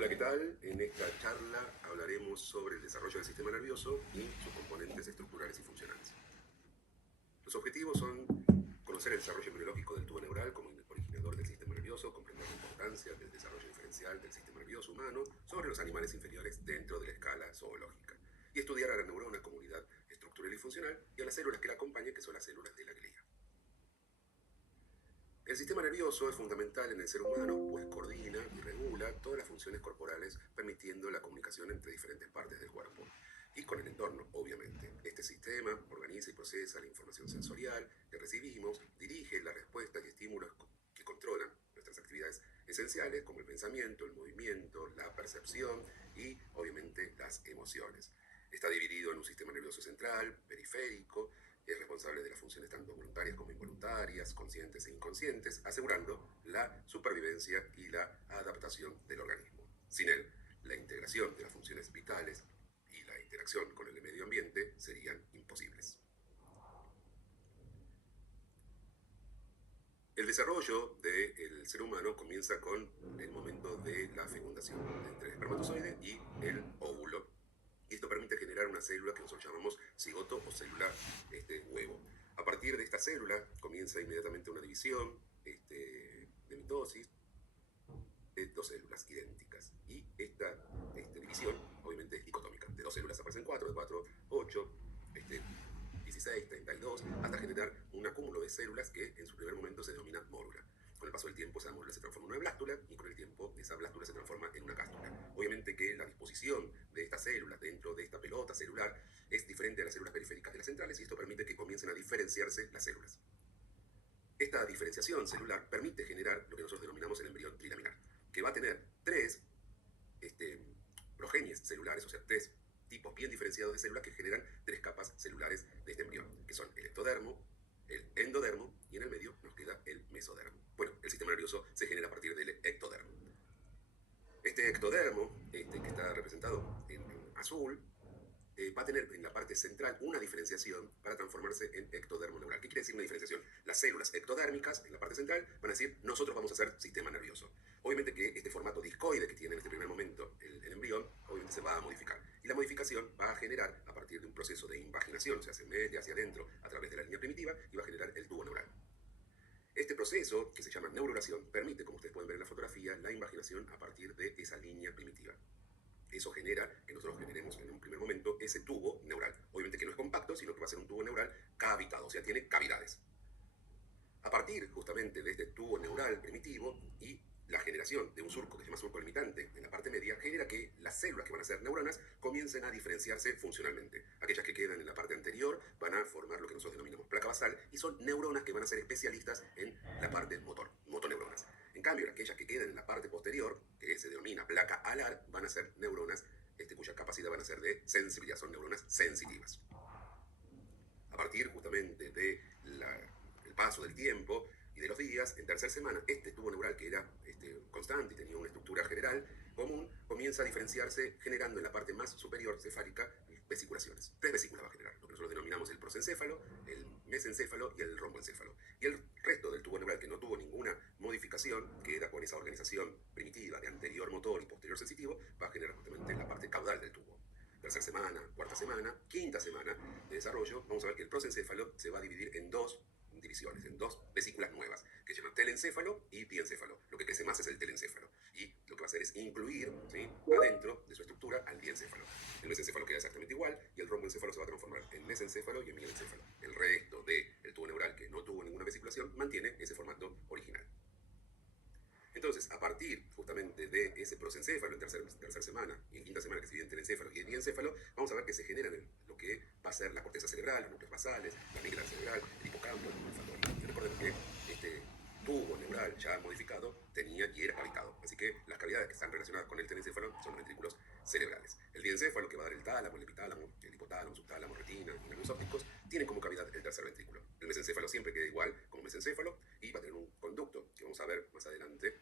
Hola, ¿qué tal? En esta charla hablaremos sobre el desarrollo del sistema nervioso y sus componentes estructurales y funcionales. Los objetivos son conocer el desarrollo inmunológico del tubo neural como originador del sistema nervioso, comprender la importancia del desarrollo diferencial del sistema nervioso humano sobre los animales inferiores dentro de la escala zoológica, y estudiar a la neurona como unidad estructural y funcional y a las células que la acompañan, que son las células de la glía. El sistema nervioso es fundamental en el ser humano, pues coordina y regula todas las funciones corporales, permitiendo la comunicación entre diferentes partes del cuerpo y con el entorno, obviamente. Este sistema organiza y procesa la información sensorial que recibimos, dirige las respuestas y estímulos que controlan nuestras actividades esenciales, como el pensamiento, el movimiento, la percepción y, obviamente, las emociones. Está dividido en un sistema nervioso central, periférico. Es responsable de las funciones tanto voluntarias como involuntarias, conscientes e inconscientes, asegurando la supervivencia y la adaptación del organismo. Sin él, la integración de las funciones vitales y la interacción con el medio ambiente serían imposibles. El desarrollo del ser humano comienza con el momento de la fecundación entre el espermatozoide y el óvulo. Y esto permite generar una célula que nosotros llamamos cigoto o célula huevo. A partir de esta célula comienza inmediatamente una división de mitosis de dos células idénticas. Y esta división obviamente es dicotómica. De dos células aparecen cuatro, de cuatro, 8, 16, 32, hasta generar un acúmulo de células que en su primer momento se denomina mórula. Con el paso del tiempo esa mórula se transforma en una blástula y con el tiempo esa blástula se transforma en una cástula. Obviamente que la disposición de estas células dentro de esta pelota celular es diferente a las células periféricas de las centrales, y esto permite que comiencen a diferenciarse las células. Esta diferenciación celular permite generar lo que nosotros denominamos el embrión trilaminar, que va a tener tres progenies celulares, o sea, tres tipos bien diferenciados de células que generan tres capas celulares de este embrión, que son el ectodermo, el endodermo, y en el medio nos queda el mesodermo. Bueno, el sistema nervioso se genera a partir del ectodermo. Este ectodermo, que está representado en azul, va a tener en la parte central una diferenciación para transformarse en ectodermo neural. ¿Qué quiere decir una diferenciación? Las células ectodérmicas en la parte central van a decir, nosotros vamos a hacer sistema nervioso. Obviamente que este formato discoide que tiene en este primer momento el embrión, obviamente se va a modificar. Y la modificación va a generar, a partir de un proceso de invaginación, se mete hacia adentro a través de la línea primitiva, y va a generar el tubo neural. Este proceso, que se llama neurulación, permite, como ustedes pueden ver en la fotografía, la invaginación a partir de esa línea primitiva. Eso genera que nosotros generemos en un primer momento ese tubo neural. Obviamente que no es compacto, sino que va a ser un tubo neural cavitado, o sea, tiene cavidades. A partir justamente de este tubo neural primitivo y la generación de un surco que se llama surco limitante en la parte media, genera que las células que van a ser neuronas comiencen a diferenciarse funcionalmente. Aquellas que quedan en la parte anterior van a formar lo que nosotros denominamos placa basal, y son neuronas que van a ser especialistas en la parte motor, motoneuronas. En cambio, aquellas que quedan en la parte posterior, que se denomina placa alar, van a ser neuronas cuya capacidad van a ser de sensibilidad, son neuronas sensitivas. A partir justamente de el paso del tiempo y de los días, en tercera semana, este tubo neural, que era constante y tenía una estructura general común, comienza a diferenciarse, generando en la parte más superior cefálica vesiculaciones. Tres vesículas va a generar, lo que nosotros denominamos el prosencéfalo, el mesencéfalo y el romboencéfalo. Y el resto del tubo neural, que no tuvo ninguna modificación, queda con esa organización primitiva de anterior motor y posterior sensitivo, va a generar justamente la parte caudal del tubo. Tercera semana, cuarta semana, quinta semana de desarrollo, vamos a ver que el prosencéfalo se va a dividir en dos divisiones, en dos vesículas nuevas, que se llaman telencéfalo y diencéfalo. Lo que crece más es el telencéfalo. Y lo que va a hacer es incluir, ¿sí?, adentro de su estructura al diencéfalo. El mesencéfalo queda exactamente igual, y el romboencéfalo se va a transformar en mesencéfalo y en mielencéfalo. El resto del tubo neural, que no tuvo ninguna vesiculación, mantiene ese formato original. Entonces, a partir justamente de ese prosencéfalo en tercera semana y en quinta semana, que se divide en telencéfalo y en diencéfalo, vamos a ver que se generan lo que va a ser la corteza cerebral, los núcleos basales, la amígdala cerebral, el hipocampo, el núcleo olfatorio. Y recuerden que este tubo neural ya modificado tenía y era cavitado. Así que las cavidades que están relacionadas con el telencéfalo son los ventrículos cerebrales. El diencéfalo, que va a dar el tálamo, el epitálamo, el hipotálamo, subtálamo, retina y nervios ópticos, tienen como cavidad el tercer ventrículo. El mesencéfalo siempre queda igual como mesencéfalo, y va a tener un conducto que vamos a ver más adelante,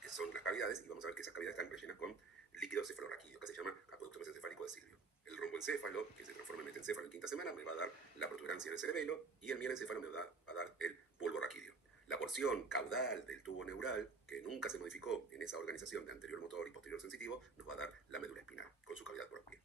que son las cavidades, y vamos a ver que esas cavidades están rellenas con líquido cefalorraquídeo, que se llama acueducto mesencefálico de Silvio. El romboencéfalo, que se transforma en metencéfalo en quinta semana, me va a dar la protuberancia del cerebelo, y el mielencéfalo me va a dar el bulbo raquídeo. La porción caudal del tubo neural, que nunca se modificó en esa organización de anterior motor y posterior sensitivo, nos va a dar la médula espinal, con su cavidad propia.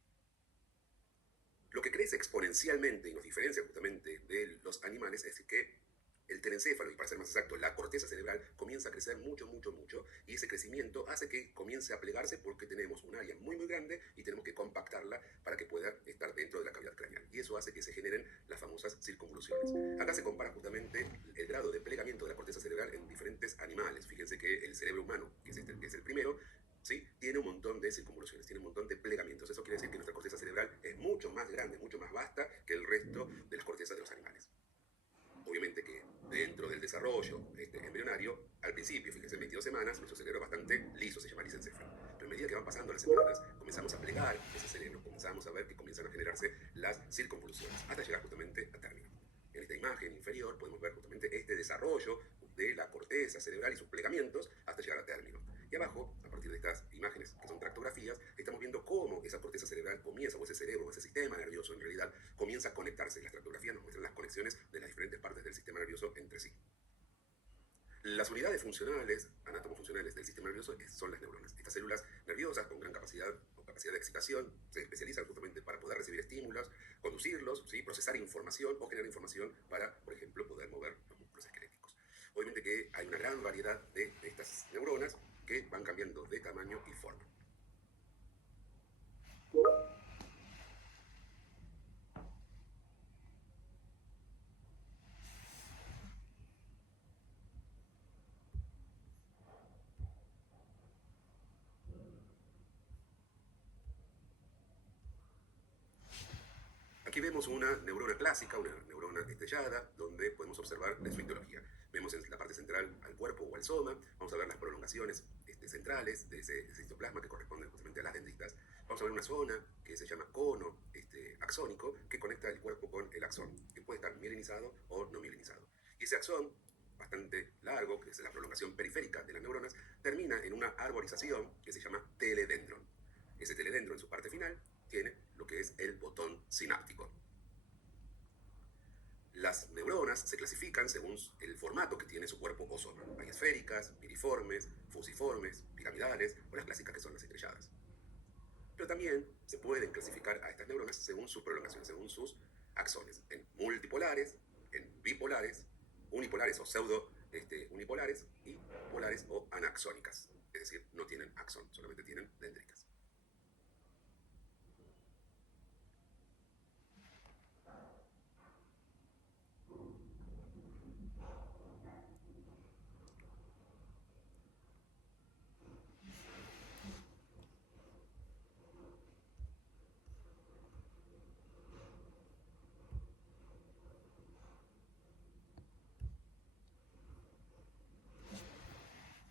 Lo que crece exponencialmente y nos diferencia justamente de los animales es que el telencéfalo, y para ser más exacto, la corteza cerebral, comienza a crecer mucho, mucho, mucho, y ese crecimiento hace que comience a plegarse porque tenemos un área muy, muy grande y tenemos que compactarla para que pueda estar dentro de la cavidad craneal. Y eso hace que se generen las famosas circunvoluciones. Acá se compara justamente el grado de plegamiento de la corteza cerebral en diferentes animales. Fíjense que el cerebro humano, que es el primero, ¿sí? Tiene un montón de circunvoluciones, tiene un montón de plegamientos. Eso quiere decir que nuestra corteza cerebral es mucho más grande, mucho más vasta que el resto de las cortezas de los animales. Obviamente que dentro del desarrollo embrionario, al principio, fíjense, en 22 semanas, nuestro cerebro es bastante liso, se llama lisencéfalo. Pero a medida que van pasando las semanas, comenzamos a plegar ese cerebro, comenzamos a ver que comienzan a generarse las circunvoluciones, hasta llegar justamente a término. En esta imagen inferior podemos ver justamente este desarrollo de la corteza cerebral y sus plegamientos hasta llegar a término. Y abajo, a partir de estas imágenes que son tractografías, estamos viendo cómo esa corteza cerebral comienza, o ese cerebro, o ese sistema nervioso en realidad, comienza a conectarse. Las tractografías nos muestran las conexiones de las diferentes partes del sistema nervioso entre sí. Las unidades funcionales, anatomofuncionales del sistema nervioso son las neuronas. Estas células nerviosas con gran capacidad o capacidad de excitación se especializan justamente para poder recibir estímulos, conducirlos, ¿sí? Procesar información o generar información para, por ejemplo, poder mover los músculos esqueléticos. Obviamente que hay una gran variedad de estas neuronas que van cambiando de tamaño y forma. Aquí vemos una neurona clásica, una neurona estrellada, donde podemos observar su histología. Vemos en la parte central al cuerpo o al soma, vamos a ver las prolongaciones centrales de ese citoplasma que corresponde justamente a las dendritas. Vamos a ver una zona que se llama cono axónico que conecta el cuerpo con el axón, que puede estar mielinizado o no mielinizado. Y ese axón, bastante largo, que es la prolongación periférica de las neuronas, termina en una arborización que se llama teledendron. Ese teledendro en su parte final tiene lo que es el botón sináptico. Las neuronas se clasifican según el formato que tiene su cuerpo o soma. Hay esféricas, piriformes, fusiformes, piramidales o las clásicas que son las estrelladas. Pero también se pueden clasificar a estas neuronas según su prolongación, según sus axones, en multipolares, en bipolares, unipolares o pseudo unipolares y polares o anaxónicas. Es decir, no tienen axón, solamente tienen dendritas.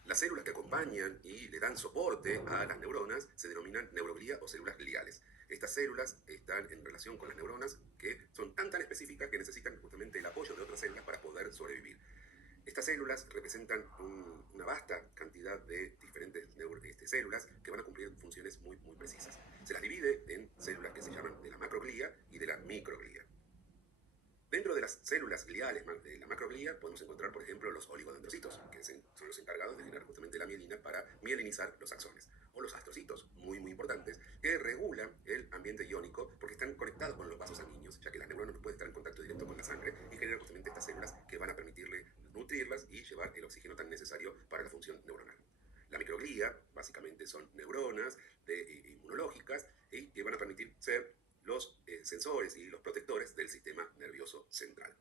Las células que acompañan y le dan soporte a las neuronas se denominan neuroglía o células gliales. Estas células están en relación con las neuronas que son tan específicas que necesitan justamente el apoyo de otras células para poder sobrevivir. Estas células representan una vasta cantidad de diferentes células que van a cumplir funciones muy, muy precisas. Se las divide en células que se llaman de la macroglía y de la microglía. Dentro de las células gliales de la macroglía podemos encontrar, por ejemplo, los oligodendrocitos, que son los encargados de generar justamente la mielina para mielinizar los axones. O los astrocitos, muy, muy importantes, que regulan el ambiente iónico porque están conectados con los vasos sanguíneos, ya que las neuronas no pueden estar en contacto directo con la sangre y generan justamente estas células que van a permitirle nutrirlas y llevar el oxígeno tan necesario para la función neuronal. La microglía, básicamente, son neuronas inmunológicas y que van a permitir ser los sensores y los protectores del sistema nervioso central.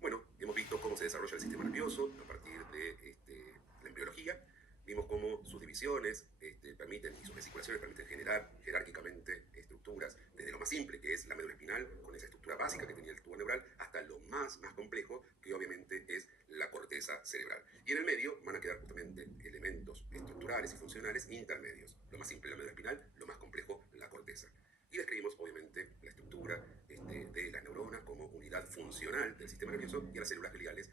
Bueno, hemos visto cómo se desarrolla el sistema nervioso a partir de la embriología. Vimos cómo sus divisiones permiten y sus vesiculaciones permiten generar jerárquicamente estructuras, desde lo más simple, que es la médula espinal, con esa estructura básica que tenía el tubo neural, hasta lo más complejo, que obviamente es la corteza cerebral. Y en el medio van a quedar justamente elementos estructurales y funcionales intermedios. Lo más simple, la médula espinal; lo más complejo, la corteza. Y describimos, obviamente, la estructura de las neuronas como unidad funcional del sistema nervioso y a las células gliales